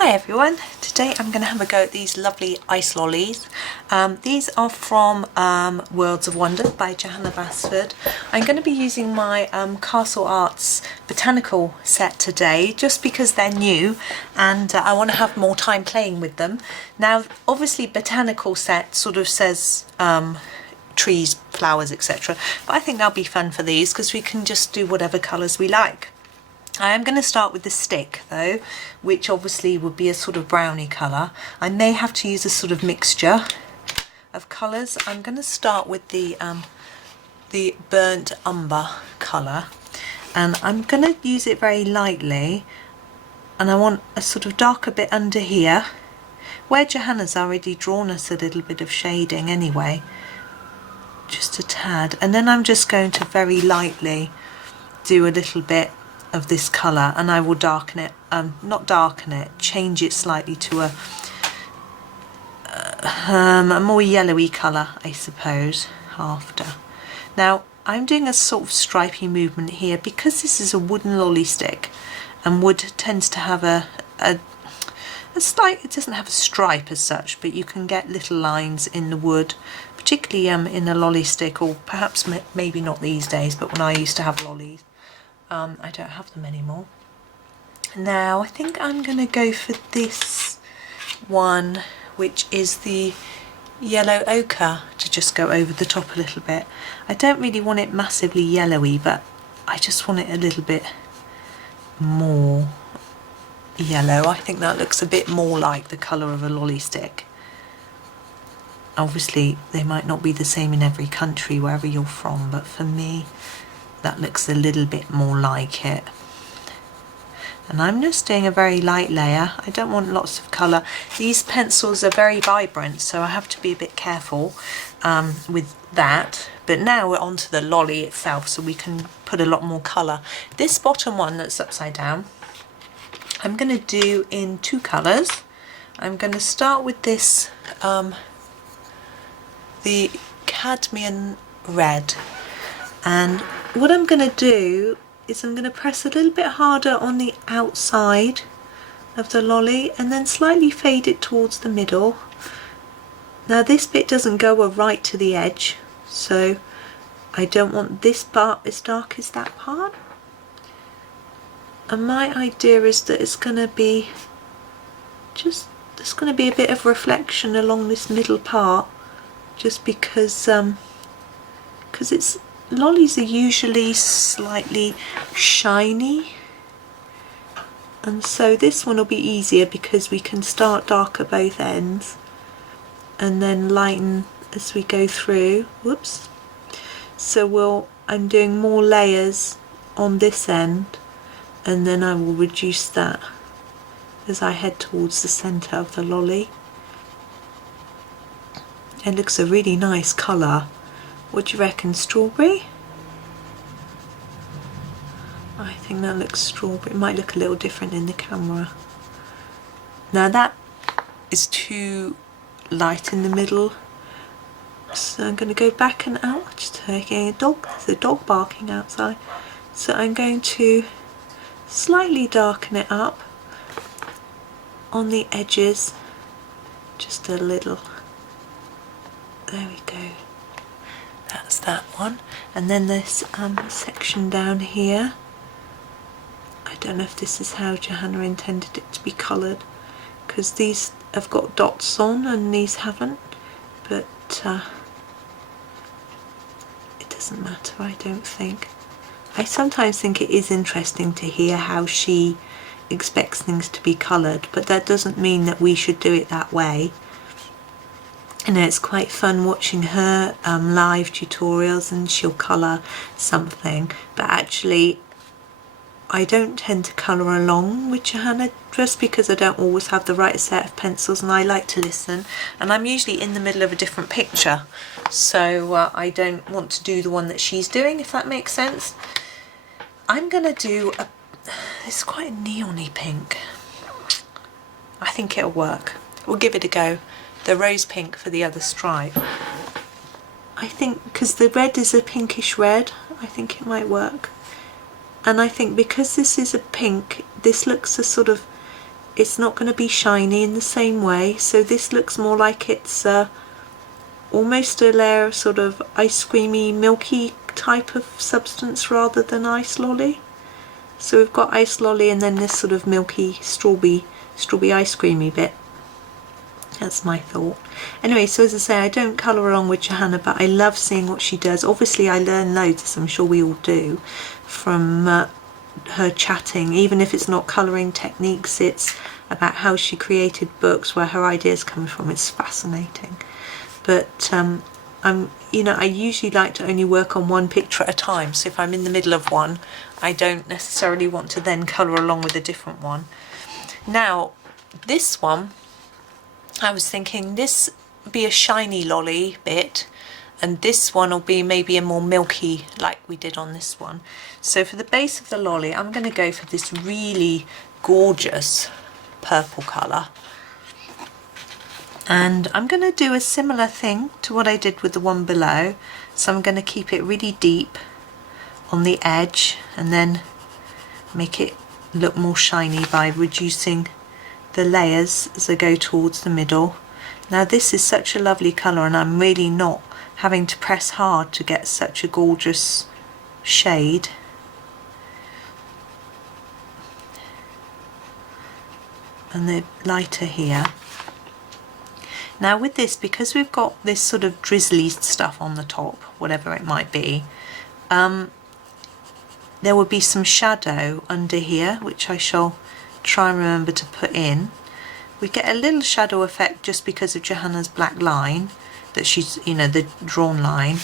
Hi everyone, today I'm going to have a go at these lovely ice lollies. These are from Worlds of Wonder by Johanna Basford. I'm going to be using my Castle Arts Botanical set today just because they're new and I want to have more time playing with them. Now obviously Botanical set sort of says trees, flowers, etc. But I think that'll be fun for these because we can just do whatever colours we like. I am going to start with the stick though, which obviously would be a sort of browny colour. I may have to use a sort of mixture of colours. I'm going to start with the burnt umber colour, and I'm going to use it very lightly, and I want a sort of darker bit under here where Johanna's already drawn us a little bit of shading anyway, just a tad, and then I'm just going to very lightly do a little bit of this colour, and I will darken it, not darken it, change it slightly to a more yellowy colour, I suppose, after. Now I'm doing a sort of stripy movement here because this is a wooden lolly stick, and wood tends to have a slight, it doesn't have a stripe as such, but you can get little lines in the wood, particularly in a lolly stick, or perhaps maybe not these days, but when I used to have lollies. I don't have them anymore. Now I think I'm going to go for this one, which is the yellow ochre, to just go over the top a little bit. I don't really want it massively yellowy, but I just want it a little bit more yellow. I think that looks a bit more like the colour of a lolly stick. Obviously they might not be the same in every country wherever you're from, but for me that looks a little bit more like it. And I'm just doing a very light layer. I don't want lots of colour. These pencils are very vibrant, so I have to be a bit careful with that. But now we're onto the lolly itself, so we can put a lot more colour. This bottom one that's upside down, I'm going to do in two colours. I'm going to start with this, the Cadmium Red, and what I'm going to do is I'm going to press a little bit harder on the outside of the lolly and then slightly fade it towards the middle. Now this bit doesn't go right to the edge, so I don't want this part as dark as that part. And my idea is that it's going to be there's going to be a bit of reflection along this middle part, just because it's lollies are usually slightly shiny, and so this one will be easier because we can start dark at both ends and then lighten as we go through. Whoops. So I'm doing more layers on this end, and then I will reduce that as I head towards the centre of the lolly. It looks a really nice colour. What do you reckon, strawberry? I think that looks strawberry. It might look a little different in the camera. Now that is too light in the middle, so I'm going to go back and out. Just taking there's a dog barking outside. So I'm going to slightly darken it up on the edges, just a little. There we go. That's that one. And then this section down here, I don't know if this is how Johanna intended it to be coloured, because these have got dots on and these haven't, but it doesn't matter, I don't think. I sometimes think it is interesting to hear how she expects things to be coloured, but that doesn't mean that we should do it that way. You know, it's quite fun watching her live tutorials, and she'll colour something, but actually I don't tend to colour along with Johanna just because I don't always have the right set of pencils, and I like to listen, and I'm usually in the middle of a different picture, so I don't want to do the one that she's doing, if that makes sense. I'm going to do it's quite a neon-y pink. I think it'll work. We'll give it a go. The rose pink for the other stripe. I think because the red is a pinkish red, I think it might work. And I think because this is a pink, this looks a sort of, it's not going to be shiny in the same way. So this looks more like it's almost a layer of sort of ice creamy, milky type of substance rather than ice lolly. So we've got ice lolly and then this sort of milky strawberry ice creamy bit. That's my thought. Anyway, so as I say, I don't colour along with Johanna, but I love seeing what she does. Obviously I learn loads, as I'm sure we all do, from her chatting. Even if it's not colouring techniques, it's about how she created books, where her ideas come from. It's fascinating. But I usually like to only work on one picture at a time. So if I'm in the middle of one, I don't necessarily want to then colour along with a different one. Now, this one, I was thinking this would be a shiny lolly bit, and this one will be maybe a more milky like we did on this one. So for the base of the lolly, I'm going to go for this really gorgeous purple colour. And I'm going to do a similar thing to what I did with the one below. So I'm going to keep it really deep on the edge and then make it look more shiny by reducing the layers as I go towards the middle. Now this is such a lovely colour, and I'm really not having to press hard to get such a gorgeous shade. And the lighter here. Now with this, because we've got this sort of drizzly stuff on the top, whatever it might be, there will be some shadow under here, which I shall try and remember to put in. We get a little shadow effect just because of Johanna's black line, that she's, the drawn line,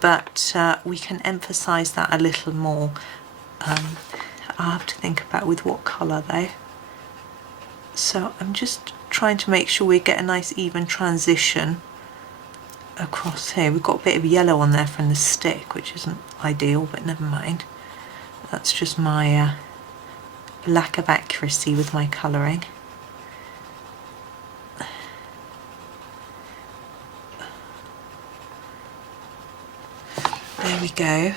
but we can emphasise that a little more. I'll have to think about with what colour though. So I'm just trying to make sure we get a nice even transition across here. We've got a bit of yellow on there from the stick, which isn't ideal, but never mind. That's just my lack of accuracy with my colouring. There we go.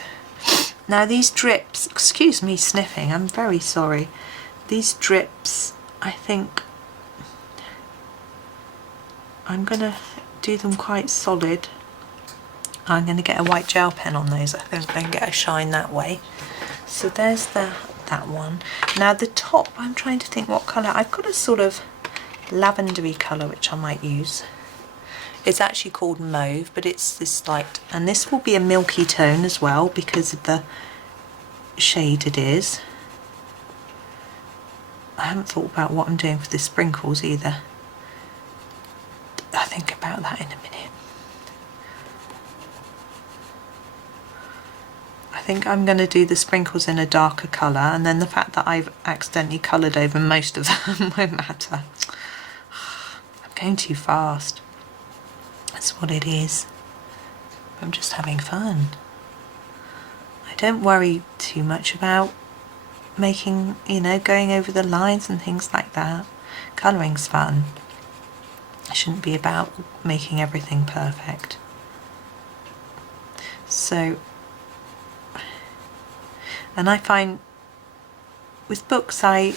Now these drips, excuse me sniffing, I'm very sorry. These drips, I think I'm going to do them quite solid. I'm going to get a white gel pen on those, I think, and get a shine that way. So there's that one. Now the top, I'm trying to think what colour. I've got a sort of lavendery colour which I might use. It's actually called Mauve, but it's this light, and this will be a milky tone as well because of the shade it is. I haven't thought about what I'm doing for the sprinkles either. I'll think about that in a minute. I think I'm going to do the sprinkles in a darker colour, and then the fact that I've accidentally coloured over most of them won't matter. I'm going too fast. That's what it is. I'm just having fun. I don't worry too much about making, going over the lines and things like that. Colouring's fun. It shouldn't be about making everything perfect. So, and I find with books I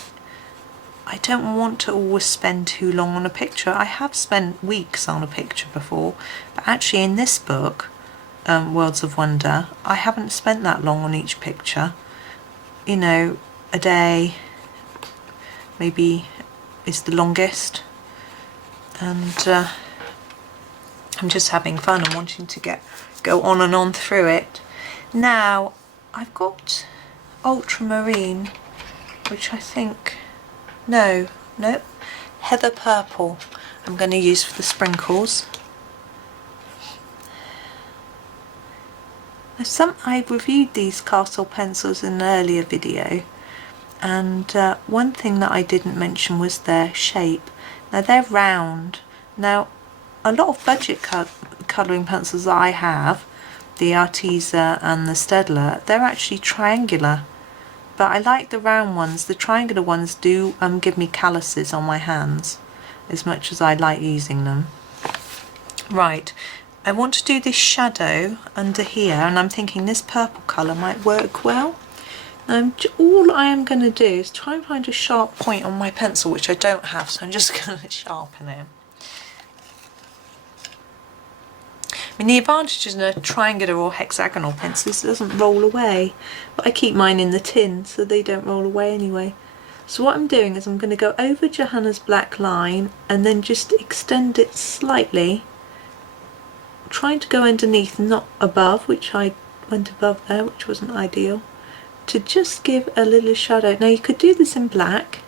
don't want to always spend too long on a picture. I have spent weeks on a picture before, but actually in this book, Worlds of Wonder, I haven't spent that long on each picture. A day maybe is the longest, and I'm just having fun and wanting to go on and on through it. Now I've got ultramarine, which I think, no, heather purple I'm going to use for the sprinkles. I've reviewed these Castle pencils in an earlier video, and one thing that I didn't mention was their shape. Now they're round. Now a lot of budget colouring pencils that I have, the Arteza and the Staedtler, they're actually triangular, but I like the round ones. The triangular ones do give me calluses on my hands as much as I like using them. Right, I want to do this shadow under here, and I'm thinking this purple colour might work well, All I am going to do is try and find a sharp point on my pencil, which I don't have, so I'm just going to sharpen it. I mean, the advantage in a triangular or hexagonal pencil is it doesn't roll away, but I keep mine in the tin so they don't roll away anyway. So what I'm doing is I'm going to go over Johanna's black line and then just extend it slightly, trying to go underneath, not above, which I went above there, which wasn't ideal, to just give a little shadow. Now you could do this in black,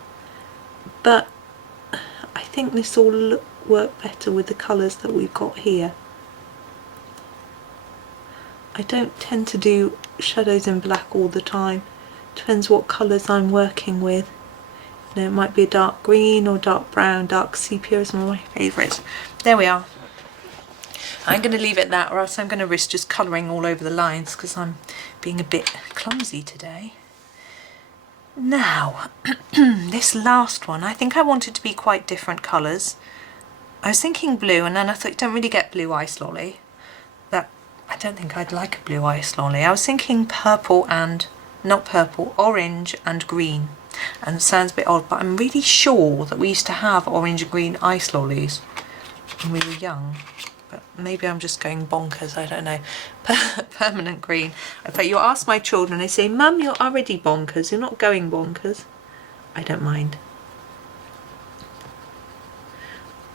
but I think this will work better with the colours that we've got here. I don't tend to do shadows in black all the time. Depends what colours I'm working with. You know, it might be a dark green or dark brown. Dark sepia is one of my favourites. There we are. I'm going to leave it at that, or else I'm going to risk just colouring all over the lines because I'm being a bit clumsy today. Now, this last one, I think I wanted to be quite different colours. I was thinking blue, and then I thought you don't really get blue ice lolly. I don't think I'd like a blue ice lolly. I was thinking purple and, not purple, orange and green. And it sounds a bit odd, but I'm really sure that we used to have orange and green ice lollies when we were young. But maybe I'm just going bonkers, I don't know. Permanent green. But you ask my children, they say, Mum, you're already bonkers, you're not going bonkers. I don't mind.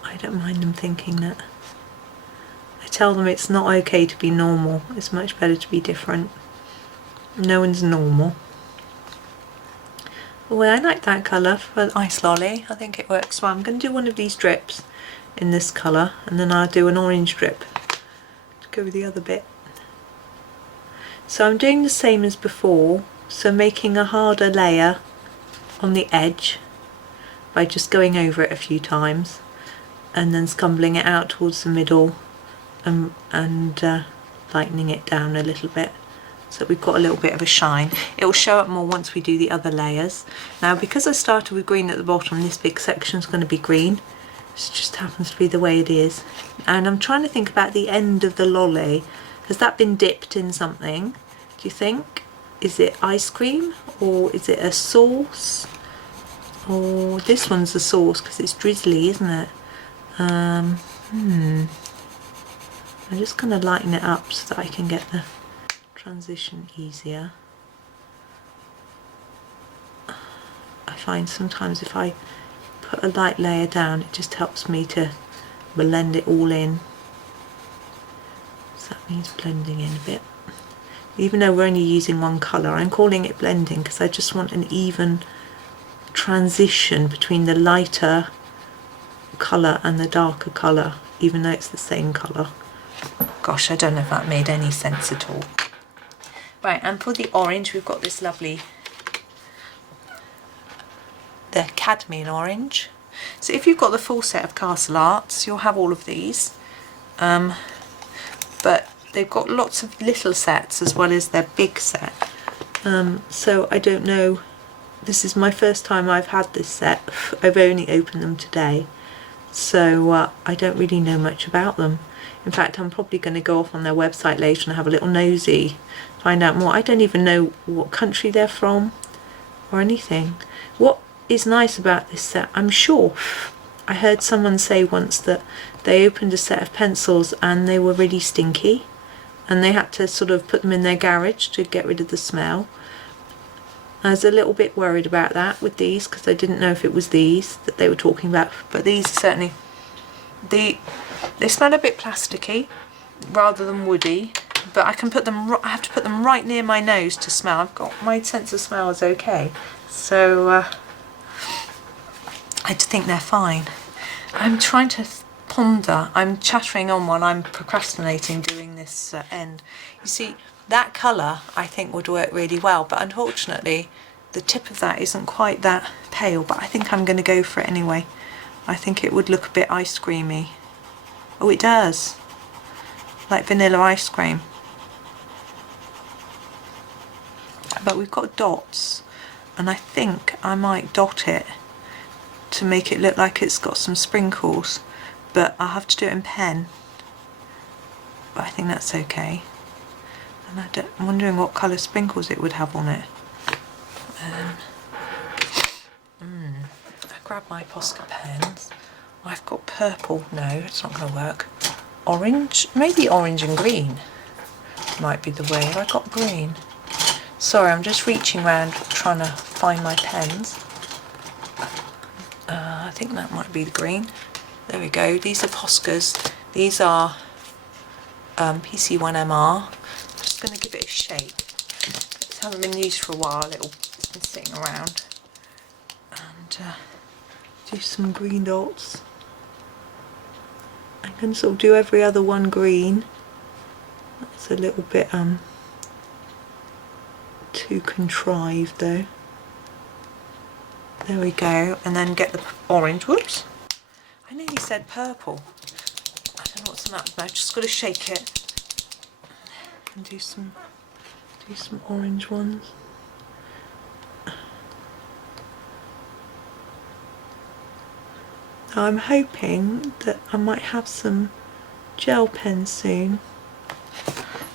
I don't mind them thinking that. I tell them it's not okay to be normal, it's much better to be different. No one's normal. Well, I like that colour for ice lolly, I think it works well. I'm going to do one of these drips in this colour, and then I'll do an orange drip to go with the other bit. So I'm doing the same as before, so making a harder layer on the edge by just going over it a few times and then scumbling it out towards the middle and lightening it down a little bit so we've got a little bit of a shine. It will show up more once we do the other layers. Now, because I started with green at the bottom, this big section is going to be green. It just happens to be the way it is. And I'm trying to think about the end of the lolly. Has that been dipped in something, do you think? Is it ice cream, or is it a sauce? Or this one's the sauce because it's drizzly, isn't it? I'm just going to lighten it up so that I can get the transition easier. I find sometimes if I put a light layer down, it just helps me to blend it all in. So that means blending in a bit. Even though we're only using one colour, I'm calling it blending because I just want an even transition between the lighter colour and the darker colour, even though it's the same colour. Gosh, I don't know if that made any sense at all. Right, and for the orange, we've got this lovely, the Cadmium Orange. So if you've got the full set of Castle Arts, you'll have all of these. But they've got lots of little sets as well as their big set. So I don't know, this is my first time I've had this set. I've only opened them today. So I don't really know much about them. In fact, I'm probably going to go off on their website later and have a little nosy, find out more. I don't even know what country they're from or anything. What is nice about this set, I'm sure, I heard someone say once that they opened a set of pencils and they were really stinky and they had to sort of put them in their garage to get rid of the smell. I was a little bit worried about that with these because I didn't know if it was these that they were talking about, but these certainly, they smell a bit plasticky rather than woody, but I can put them, I have to put them right near my nose to smell. I've got, my sense of smell is okay, so I think they're fine. I'm trying to ponder, I'm chattering on while I'm procrastinating doing this end. You see, that colour I think would work really well, but unfortunately the tip of that isn't quite that pale, but I think I'm going to go for it anyway. I think it would look a bit ice creamy. Oh, it does, like vanilla ice cream. But we've got dots, and I think I might dot it to make it look like it's got some sprinkles, but I'll have to do it in pen. But I think that's okay. And I'm wondering what colour sprinkles it would have on it. grab my Posca pens. I've got purple. No, it's not going to work. Orange, maybe orange and green might be the way. Have I got green? Sorry, I'm just reaching around trying to find my pens. I think that might be the green. There we go. These are Poscas. These are PC1MR. I'm just going to give it a shake. It hasn't been used for a while. It's been sitting around. And do some green dots. I can sort of do every other one green. That's a little bit too contrived though. There we go, and then get the orange. Whoops! I nearly said purple. I don't know what's the matter. I've just got to shake it and do some orange ones. Now I'm hoping that I might have some gel pens soon,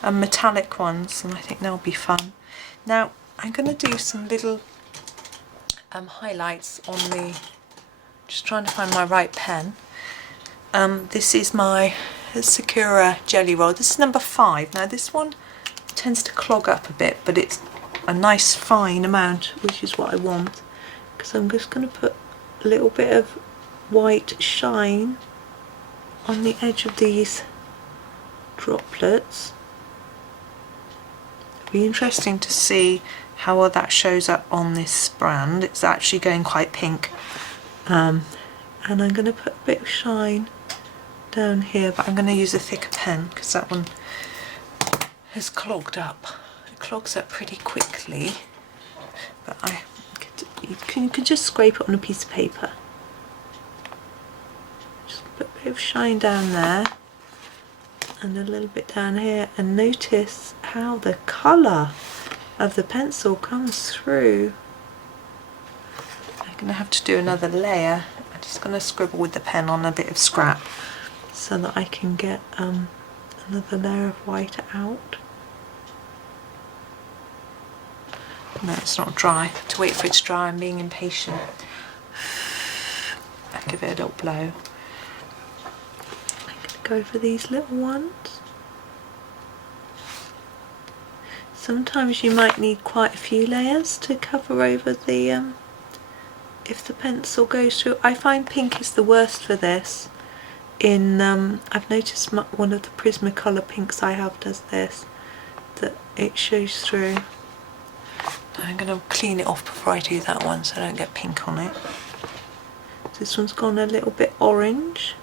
and metallic ones, and I think they'll be fun. Now I'm going to do some little highlights on the, just trying to find my right pen. This is my Sakura Jelly Roll. This is number 5. Now this one tends to clog up a bit, but it's a nice fine amount, which is what I want, because I'm just going to put a little bit of white shine on the edge of these droplets. It'll be interesting to see how well that shows up on this brand. It's actually going quite pink, and I'm going to put a bit of shine down here, but I'm going to use a thicker pen because that one has clogged up. It clogs up pretty quickly, but you can just scrape it on a piece of paper. Just put a bit of shine down there and a little bit down here, and notice how the colour of the pencil comes through. I'm going to have to do another layer. I'm just going to scribble with the pen on a bit of scrap so that I can get another layer of white out. No, it's not dry. I have to wait for it to dry. I'm being impatient. I'll give it a little blow. I'm going to go for these little ones. Sometimes you might need quite a few layers to cover over the, if the pencil goes through. I find pink is the worst for this. I've noticed one of the Prismacolor pinks I have does this, that it shows through. I'm going to clean it off before I do that one so I don't get pink on it. This one's gone a little bit orange.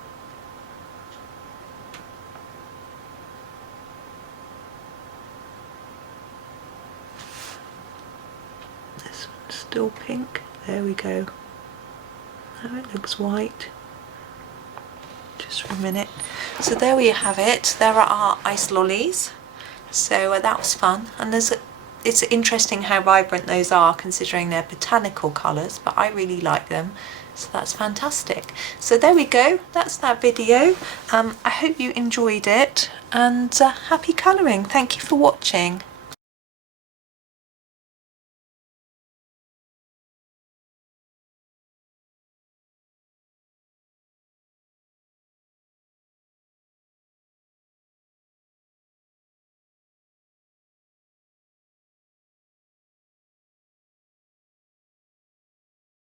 Still pink. There we go. Now it looks white. Just for a minute. So there we have it. There are our ice lollies. So that was fun, and it's interesting how vibrant those are considering they're botanical colours, but I really like them, so that's fantastic. So there we go, that's that video. I hope you enjoyed it, and happy colouring. Thank you for watching.